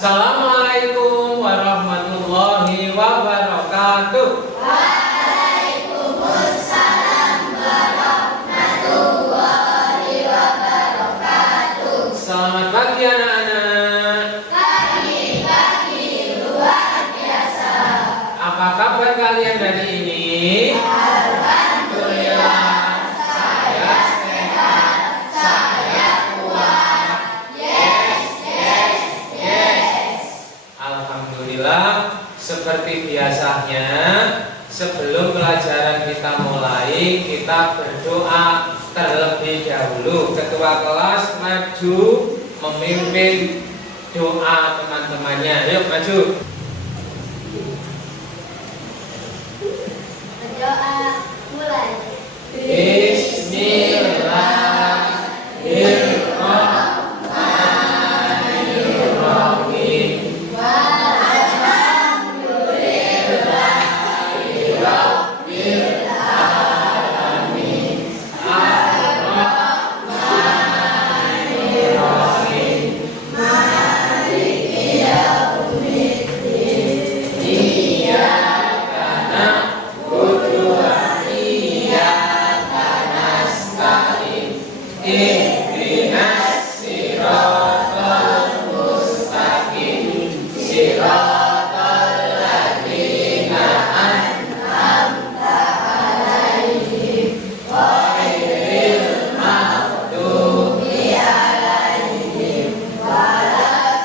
Assalamualaikum warahmatullahi wabarakatuh. Waalaikumsalam warahmatullahi wabarakatuh. Selamat pagi anak-anak. Pagi luar biasa. Apa kabar kalian hari ini? Alhamdulillah, saya sehat, saya kuat. Yes. Alhamdulillah, seperti biasanya sebelum pelajaran kita mulai, kita berdoa terlebih dahulu. Ketua kelas maju memimpin doa teman-temannya. Yuk maju. Berdoa mulai. Bismillahirrahmanirrahim. Ihdinas siratal mustaqim, siratal ladzina an'amta 'alaihim ghairil maghdubi 'alaihim waladdallin.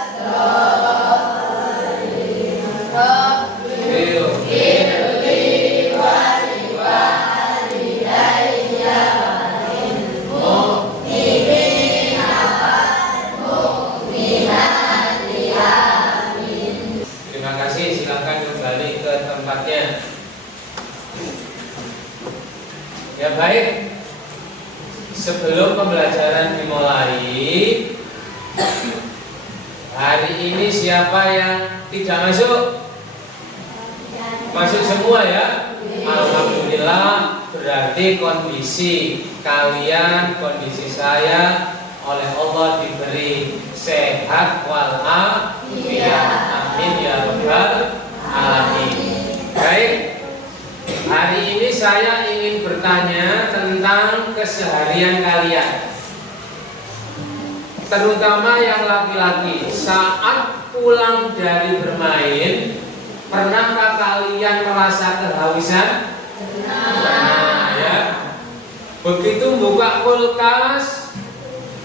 Ighfirli wa liwalidayya Terima kasih, silakan kembali ke tempatnya. Ya baik, sebelum pembelajaran dimulai, hari ini siapa yang tidak masuk? Masuk semua ya? Alhamdulillah, berarti kondisi kalian, kondisi saya oleh Allah diberi sehat walafiat. Amin ya rabbal alamin. Baik, hari ini saya ingin bertanya tentang keseharian kalian, terutama yang laki-laki. Saat pulang dari bermain, pernahkah kalian merasa kehausan? Pernah ya. Begitu buka kulkas,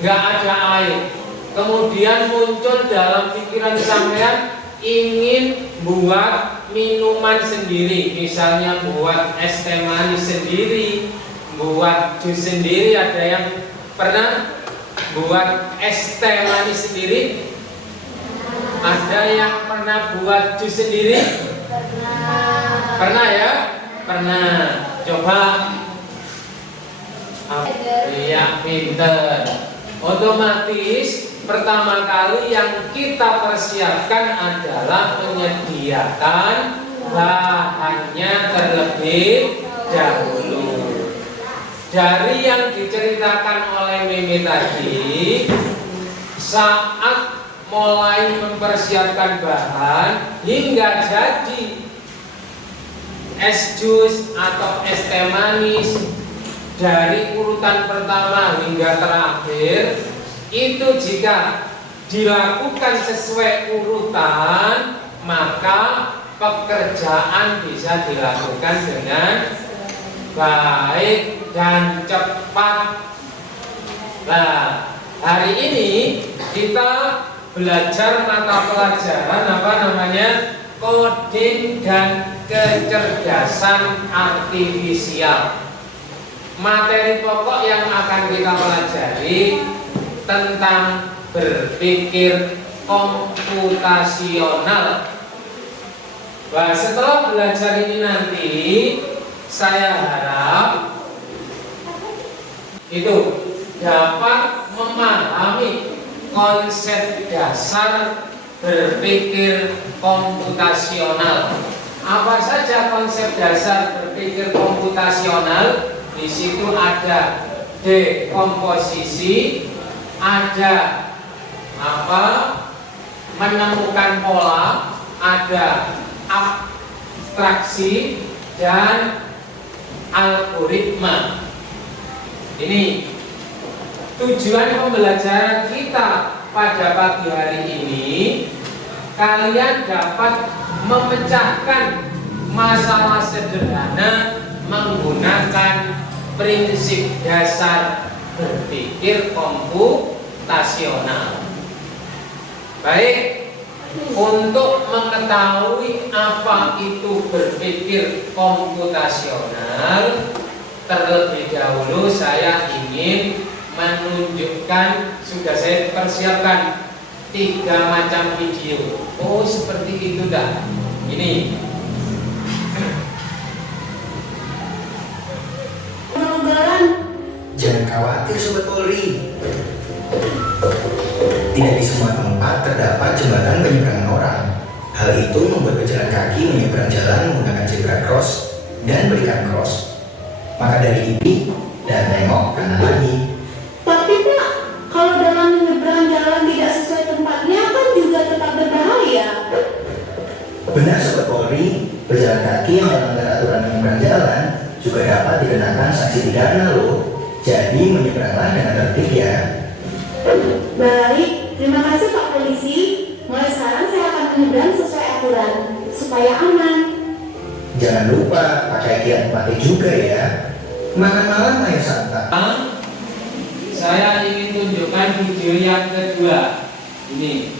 nggak ada air, kemudian muncul dalam pikiran sampean ingin buat minuman sendiri, misalnya buat es teh manis sendiri, buat jus sendiri. Ada yang pernah buat es teh manis sendiri? Ada yang pernah buat jus sendiri? Pernah ya? Pernah. Coba. Iya, pinter. Otomatis pertama kali yang kita persiapkan adalah menyediakan bahannya terlebih dahulu. Dari yang diceritakan oleh Mimi tadi, saat mulai mempersiapkan bahan hingga jadi es jus atau es teh manis, dari urutan pertama hingga terakhir, itu jika dilakukan sesuai urutan, maka pekerjaan bisa dilakukan dengan baik dan cepat. Nah, hari ini kita belajar mata pelajaran apa namanya? Coding dan kecerdasan artifisial. Materi pokok yang akan kita pelajari tentang berpikir komputasional. Nah, setelah belajar ini nanti, saya harap itu dapat memahami konsep dasar berpikir komputasional. Apa saja konsep dasar berpikir komputasional? Di situ ada dekomposisi, ada menemukan pola, ada abstraksi dan algoritma. Ini tujuan pembelajaran kita pada pagi hari ini. Kalian dapat memecahkan masalah sederhana menggunakan prinsip dasar berpikir komputasional. Baik, untuk mengetahui apa itu berpikir komputasional, terlebih dahulu saya ingin menunjukkan, sudah saya persiapkan 3 macam video. Oh, seperti itu dah. Ini jangan khawatir Sobat Polri. Tidak di semua tempat terdapat jembatan penyeberangan orang. Hal itu membuat pejalan kaki menyeberang jalan menggunakan zebra cross dan berikan cross. Maka dari ini, dan tengok kanan lagi. Tapi Pak, kalau dalam menyeberang jalan tidak sesuai tempatnya kan juga tetap berbahaya. Benar Sobat Polri, pejalan kaki yang melanggar aturan menyeberang jalan juga dapat dikenakan sanksi pidana loh. Jadi menyeberanglah dengan tertib ya. Baik, terima kasih Pak Polisi. Mulai sekarang saya akan menyeberang sesuai aturan supaya aman. Jangan lupa pakai kiat empati juga ya. Makan malam ayo santai. saya ingin tunjukkan video yang kedua. Ini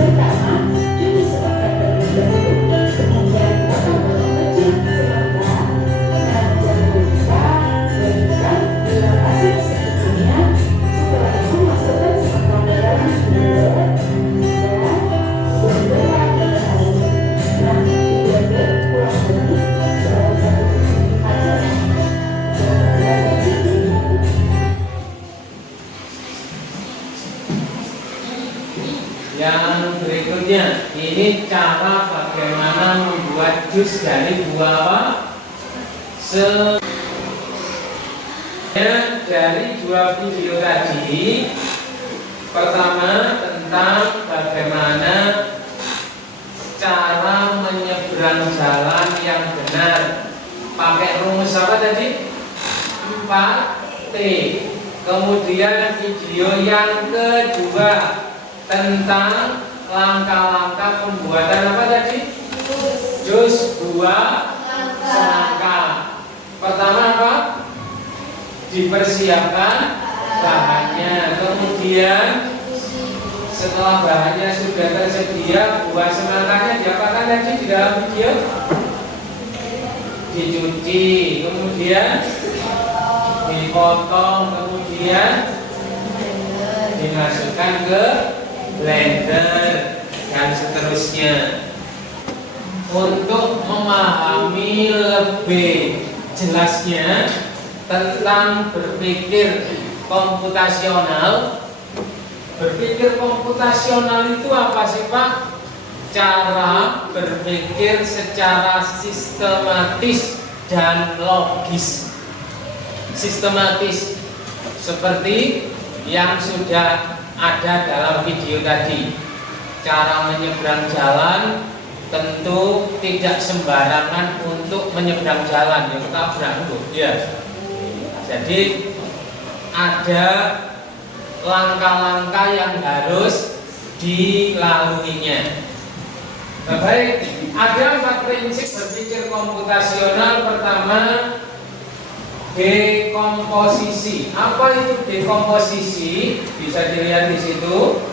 Pertama, judi sepakat berbentuk kemudian potong kecil semangka, jangan lupa berikan gula pasir secukupnya. Setelah itu masukkan semangka ke dalam blender dan blender lagi ke air. Nah, blender kurang lebih dalam 1 menit aja. Jangan banyak sedikit. yang berikutnya, ini cara bagaimana membuat jus dari buah apa? Dari 2 video tadi, pertama tentang bagaimana cara menyeberang jalan yang benar. Pakai rumus apa tadi? 4T. Kemudian video yang kedua tentang langkah-langkah pembuatan apa tadi? Jus buah semangka. Pertama apa? Dipersiapkan bahannya. Kemudian setelah bahannya sudah tersedia, buah semangkanya diapakan tadi di dalam video? Dicuci, kemudian dipotong, kemudian dimasukkan ke blender dan seterusnya. Untuk memahami lebih jelasnya tentang berpikir komputasional, berpikir komputasional itu apa sih Pak? Cara berpikir secara sistematis dan logis. Sistematis seperti yang sudah ada dalam video tadi. Cara menyeberang jalan tentu tidak sembarangan untuk menyeberang jalan, ya ketabrak ya. Jadi ada langkah-langkah yang harus dilaluinya. Baik, ada 4 prinsip berpikir komputasional. Pertama, dekomposisi. Apa itu dekomposisi? Bisa dilihat di situ.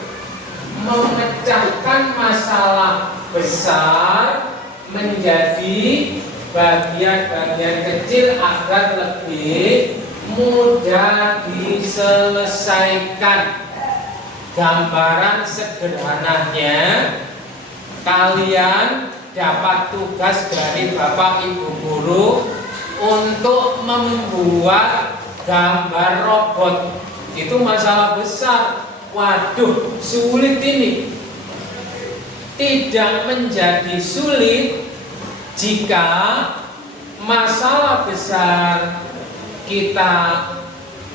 Memecahkan masalah besar menjadi bagian-bagian kecil agar lebih mudah diselesaikan. Gambaran sederhananya, kalian dapat tugas dari Bapak Ibu guru untuk membuat gambar robot. Itu masalah besar. Waduh, sulit ini. Tidak menjadi sulit jika masalah besar kita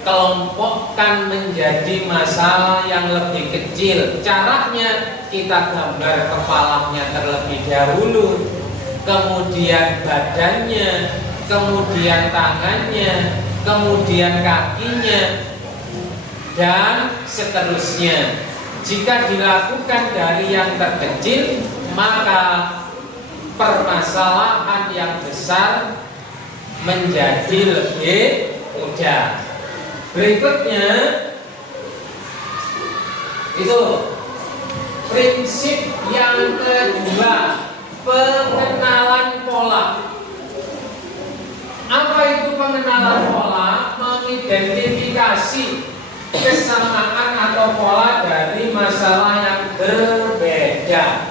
kelompokkan menjadi masalah yang lebih kecil. Caranya kita gambar kepalanya terlebih dahulu, kemudian badannya, kemudian tangannya, kemudian kakinya, dan seterusnya. Jika dilakukan dari yang terkecil, maka permasalahan yang besar menjadi lebih mudah. Berikutnya itu prinsip yang kedua, pengenalan pola. Apa itu pengenalan pola? Mengidentifikasi kesamaan atau pola dari masalah yang berbeda.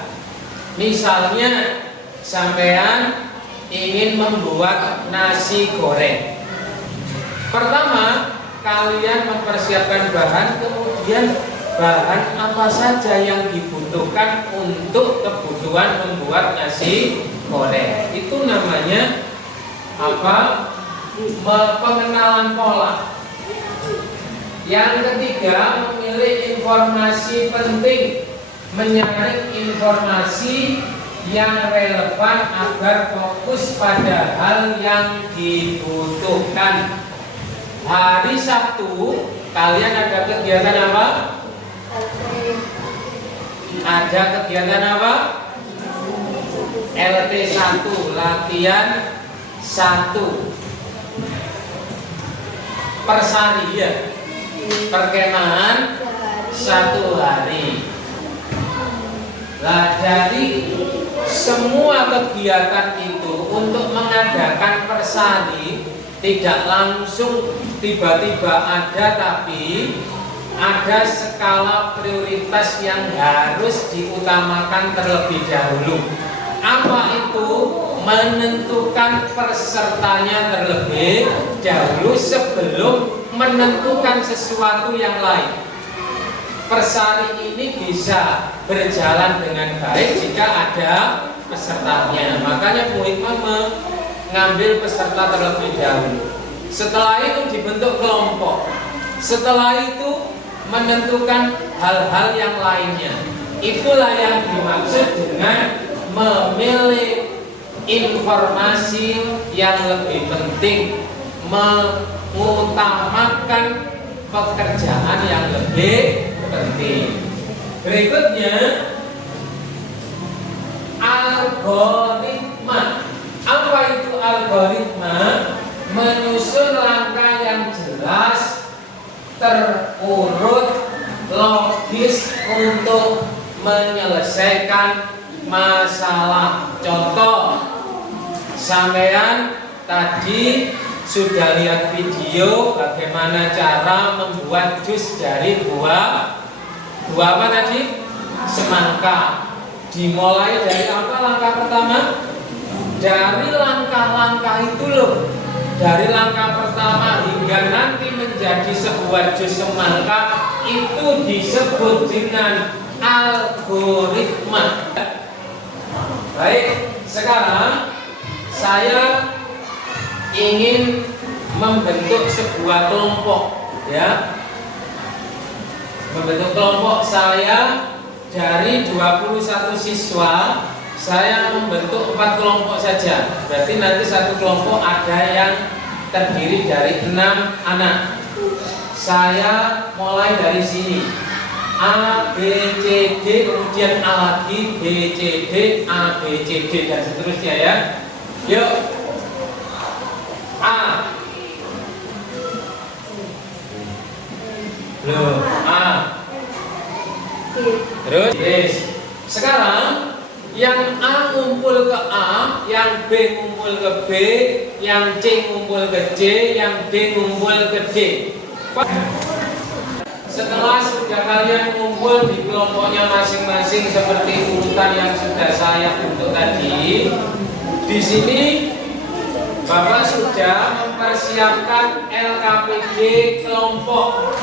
Misalnya sampean ingin membuat nasi goreng. Pertama, kalian mempersiapkan bahan, kemudian bahan apa saja yang dibutuhkan untuk kebutuhan membuat nasi goreng. Itu namanya apa? Pengenalan pola. Yang ketiga, memilih informasi penting, menyaring informasi yang relevan agar fokus pada hal yang dibutuhkan. Hari Sabtu kalian ada kegiatan apa? Ada kegiatan apa? LT1, latihan 1 persari ya. Perkemahan 1 hari. Nah, jadi semua kegiatan itu untuk mengadakan persari tidak langsung tiba-tiba ada, tapi ada skala prioritas yang harus diutamakan terlebih dahulu. Apa itu? Menentukan pesertanya terlebih dahulu sebelum menentukan sesuatu yang lain. Persari ini bisa berjalan dengan baik jika ada pesertanya. Makanya Bu Hikmah mengambil peserta terlebih dahulu. Setelah itu dibentuk kelompok. Setelah itu menentukan hal-hal yang lainnya. Itulah yang dimaksud dengan memilih informasi yang lebih penting, mengutamakan pekerjaan yang lebih penting. Berikutnya, algoritma. Apa itu algoritma? Menyusun langkah yang jelas, terurut, logis untuk menyelesaikan masalah. Contoh, sampean tadi sudah lihat video bagaimana cara membuat jus dari buah apa tadi? Semangka. Dimulai dari apa langkah pertama? Dari langkah-langkah itu loh. Dari langkah pertama hingga nanti menjadi sebuah jus semangka, itu disebut dengan algoritma. Baik, sekarang saya ingin membentuk sebuah kelompok, ya. Membentuk kelompok saya dari 21 siswa, saya membentuk 4 kelompok saja. Berarti nanti satu kelompok ada yang terdiri dari 6 anak. Saya mulai dari sini. A, B, C, D, kemudian A lagi, B, C, D, A, B, C, D, dan seterusnya ya. Yuk. A. Belum. A. Terus. Yes. Sekarang yang A ngumpul ke A, yang B ngumpul ke B, yang C ngumpul ke C, yang D ngumpul ke D. Setelah sudah kalian ngumpul di kelompoknya masing-masing seperti urutan yang sudah saya bentuk tadi, di sini Bapak sudah mempersiapkan LKPD kelompok,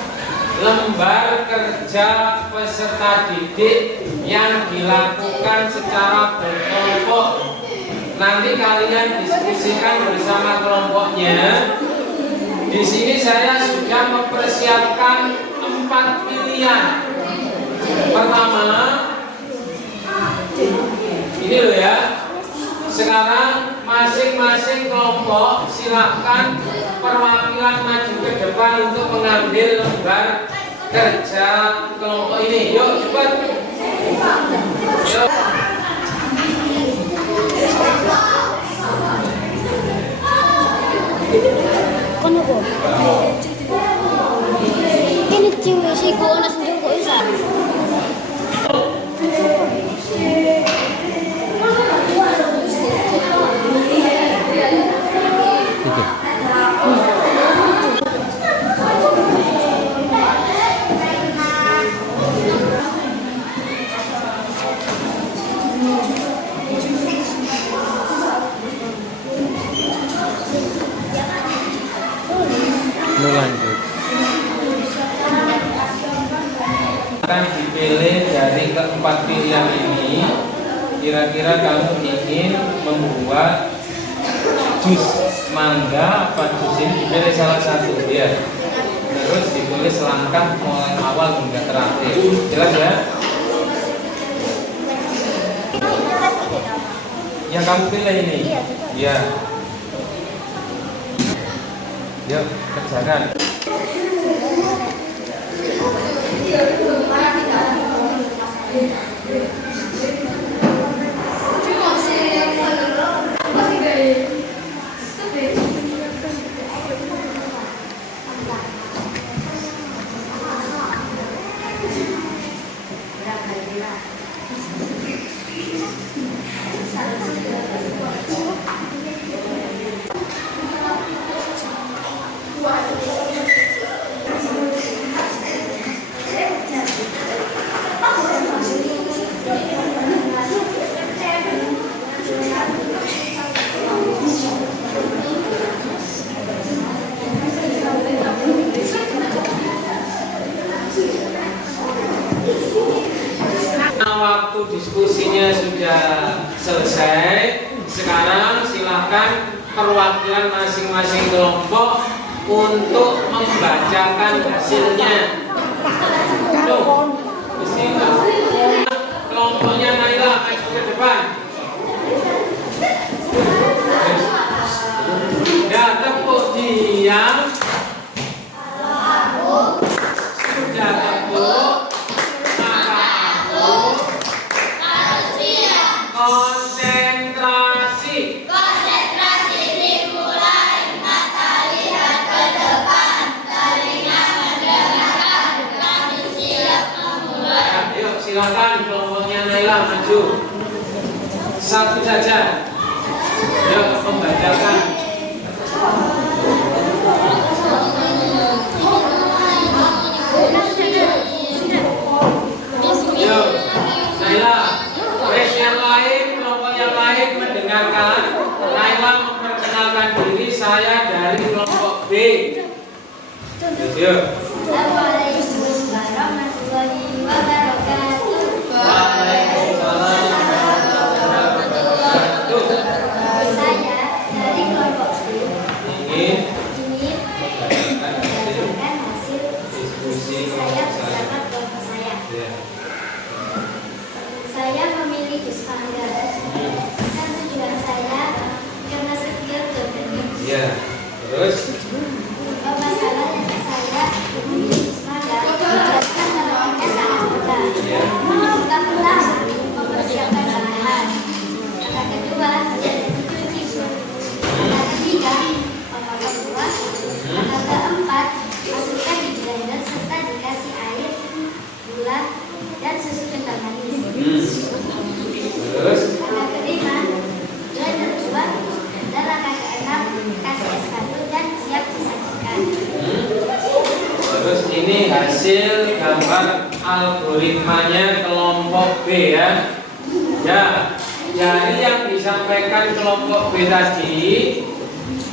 lembar kerja peserta didik yang dilakukan secara berkelompok. Nanti kalian diskusikan bersama kelompoknya Di sini saya sudah mempersiapkan 4 pilihan. Pertama, ini loh ya. Sekarang masing-masing kelompok silakan perwakilan maju ke depan untuk mengambil lembar kerja kelompok ini. Yuk cepat. Yuk. Kono kok. Ini cewek sih kok ana sendiri kok isa. Lanjut. Akan dipilih dari keempat pilihan ini. Kira-kira kamu ingin membuat jus mangga apa jus ini? Pilih salah satu ya. Terus ditulis langkah mulai awal hingga terakhir. Jelas ya? Yang kamu pilih ini? Iya. Yuk, kerjakan. Waktu diskusinya sudah selesai. Sekarang silahkan perwakilan masing-masing kelompok untuk membacakan hasilnya. Tuh, bismillah. Kelompoknya Naila maju ke depan. Ya, tepuk diam. Sudah tepuk. Konsentrasi. Konsentrasi dimulai, mata lihat ke depan, telinga mendengarkan, kami siap memulai. Yuk silakan kelompoknya Naila maju. Satu saja. Yuk membacakan. Yuk Naila. Yang lain, kelompok yang lain mendengarkan. Naila memperkenalkan diri, saya dari kelompok B. Yuk. Assalamualaikum warahmatullahi wabarakatuh. Waalaikumsalam warahmatullahi wabarakatuh. Saya dari kelompok B. Ingin berdasarkan hasil diskusi saya kelompok saya. bersama kelompok saya. Ya. Saya memilih jus mangga. Kan tujuan saya karena skill dan teknik. Ya. Terus Masalah yang saya memilih jus mangga menjelaskan tanamannya sangat mudah. ya. Langkah pertama, mempersiapkan bahan. Langkah kedua, mencuci jus. Langkah ketiga, memotong buah. Langkah keempat, masukkan di blender serta dikasih air, gula, dan susu kental manis. Terus Langkah kelima, blender buah. Dan langkah keenam, kasih es batu dan siap disajikan. Terus ini hasil gambar algoritmanya kelompok B ya. Ya, dari yang disampaikan kelompok B tadi,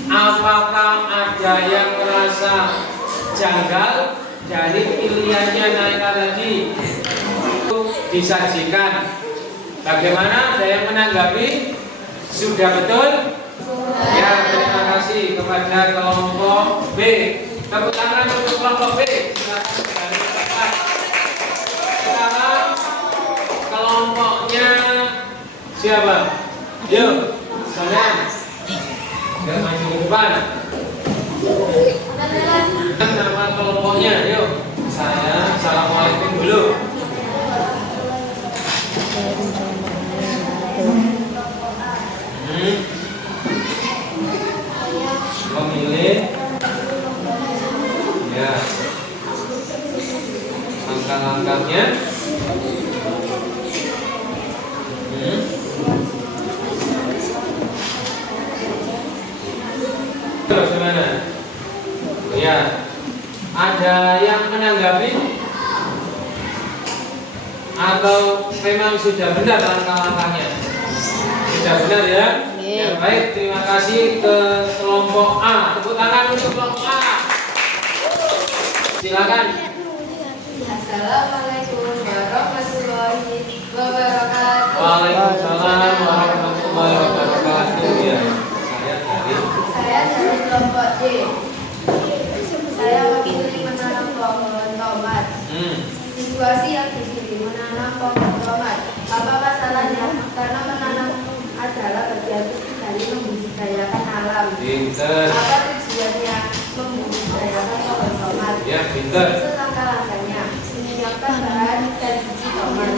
apakah ada yang merasa janggal dari pilihannya Naila tadi untuk disajikan? Bagaimana? Ada yang menanggapi? Sudah betul? Ya, terima kasih kasih kepada kelompok B. Tepuk tangan untuk kelompok B. Silakan dari depan. Sekarang kelompoknya siapa? Yuk, sana. Jangan maju ke depan. Nama kelompoknya, yuk. Saya assalamualaikum dulu. Memilih ya langkah-langkahnya. Terus gimana? Ya, ada yang menanggapi atau memang sudah benar langkah-langkahnya? Sudah benar ya? Ya baik, terima kasih ke kelompok A. Tepuk tangan untuk kelompok A. Silakan. Assalamualaikum warahmatullahi wabarakatuh. Waalaikumsalam warahmatullahi wabarakatuh. Ya, Saya dari kelompok D. Saya memilih menanam pohon tomat. Situasi yang dipilih menanam pohon tomat. Apa masalahnya? Karena menanam adalah bagian dari membudidayakan alam. pinter. Apa tujuannya membudidayakan pohon tomat? Ya, pinter. Langkah-langkahnya menyiapkan bahan dan biji tomat.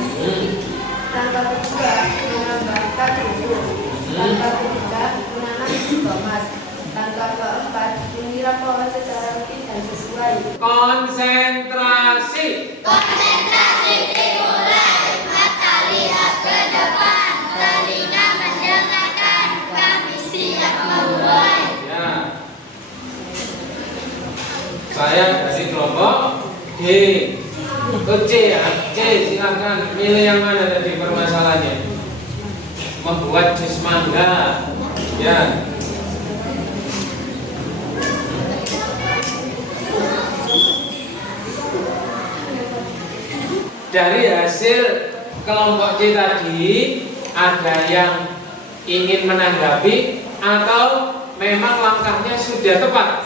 Langkah kedua, menambahkan pupuk. Langkah ketiga, menanam biji tomat. Langkah keempat, menyiram pohon secara rutin dan sesuai. Konsentrasi. Konsentrasi dimulai, mata lihat ke depan, telinga mendengarkan, kami siap memulai. Ya. Saya dari kelompok D. C ya, C silakan pilih yang mana tadi permasalahannya. Membuat jus mangga. Ya. Dari hasil kelompok C tadi, ada yang ingin menanggapi atau memang langkahnya sudah tepat?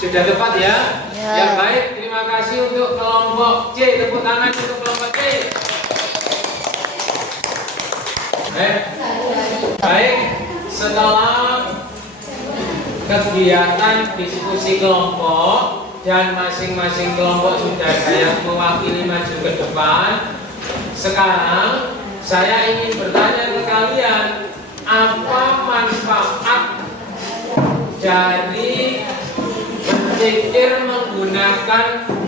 Sudah tepat ya? Ya baik, terima kasih untuk kelompok C. Tepuk tangan untuk kelompok C. Baik, setelah kegiatan diskusi kelompok dan masing-masing kelompok sudah ada yang mewakili maju ke depan. Sekarang saya ingin bertanya ke kalian, apa manfaat dari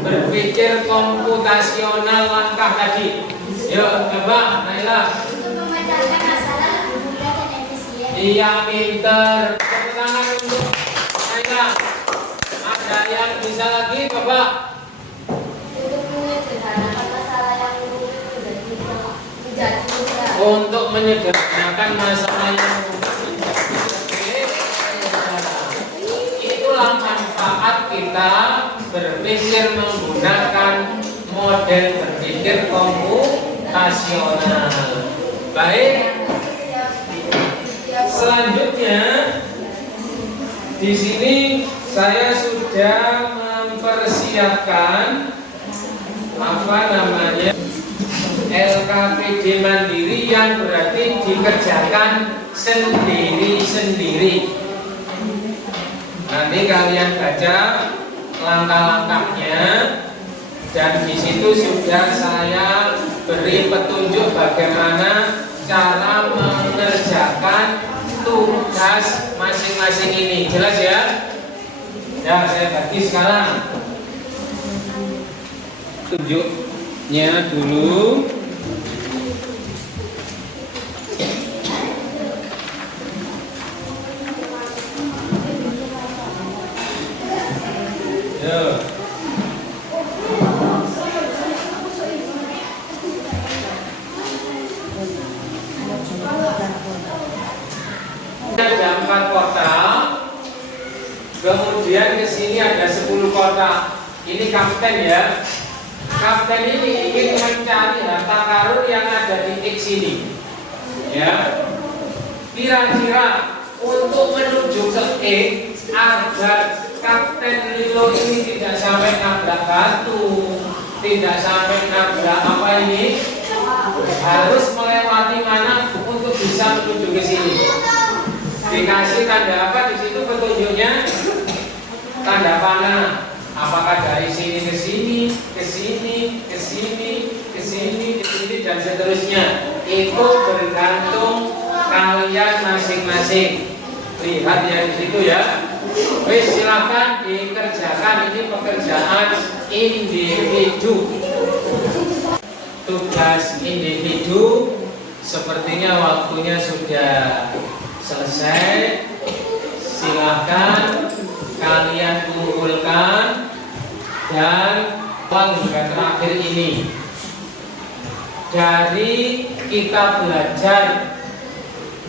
berpikir komputasional langkah tadi? Yuk, coba Naila. Untuk memecahkan masalah lebih mudah dan efisien. Iya, pinter. Tepuk tangan untuk Naila. Ada yang bisa lagi, coba? Untuk menyederhanakan masalah yang rumit menjadi mudah. Untuk menyederhanakan masalah yang rumit. Itulah manfaat kita berpikir menggunakan model berpikir komputasional. Baik. Selanjutnya di sini saya sudah mempersiapkan LKPD mandiri yang berarti dikerjakan sendiri-sendiri. Nanti kalian baca langkah-langkahnya dan di situ sudah saya beri petunjuk bagaimana cara mengerjakan tugas masing-masing ini. Jelas ya? Ya, saya bagi sekarang. Tunjuknya dulu. Yo. Ada 4 kotak, kemudian ke sini ada 10 kotak. Ini kapten ya. Kapten ini ingin mencari harta karun yang ada di X ini. Ya. Kira-kira untuk menuju ke E agar Kapten Lilo ini tidak sampai nabrak batu, tidak sampai nabrak apa ini, harus melewati mana untuk bisa menuju ke sini. Dikasih tanda apa di situ petunjuknya? Tanda panah. Apakah dari sini ke sini, ke sini, ke sini, ke sini, ke sini dan seterusnya? Itu bergantung kalian masing-masing. Lihat ya di situ ya. Wis silakan dikerjakan, ini pekerjaan individu. Tugas individu sepertinya waktunya sudah selesai. Silakan kalian kumpulkan dan hingga terakhir ini. Dari kita belajar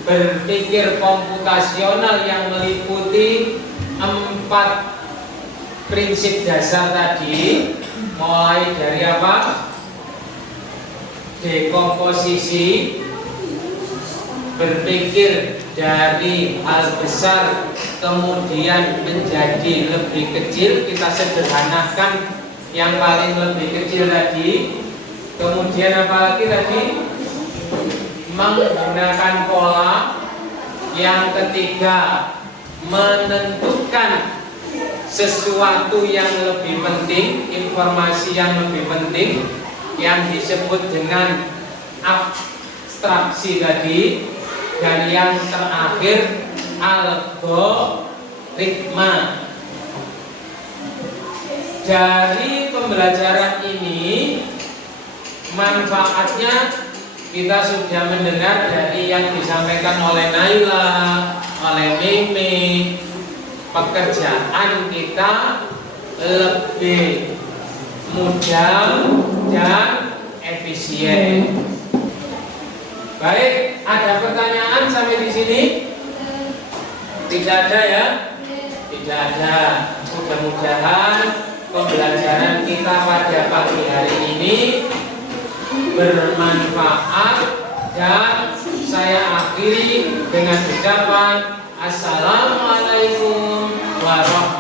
berpikir komputasional yang meliputi 4 prinsip dasar tadi, mulai dari apa? Dekomposisi, berpikir dari hal besar kemudian menjadi lebih kecil, kita sederhanakan yang paling lebih kecil tadi. Kemudian apa lagi tadi? Menggunakan pola. Yang ketiga, menentukan sesuatu yang lebih penting, informasi yang lebih penting, yang disebut dengan abstraksi tadi. Dan yang terakhir, algoritma. Dari pembelajaran ini, manfaatnya kita sudah mendengar dari yang disampaikan oleh Naila, oleh Mimi. Pekerjaan kita lebih mudah dan efisien. Baik, ada pertanyaan sampai di sini? Tidak ada ya? Tidak ada. Mudah-mudahan pembelajaran kita pada pagi hari ini bermanfaat dan saya akhiri dengan ucapan Assalamualaikum warahmatullahi wabarakatuh.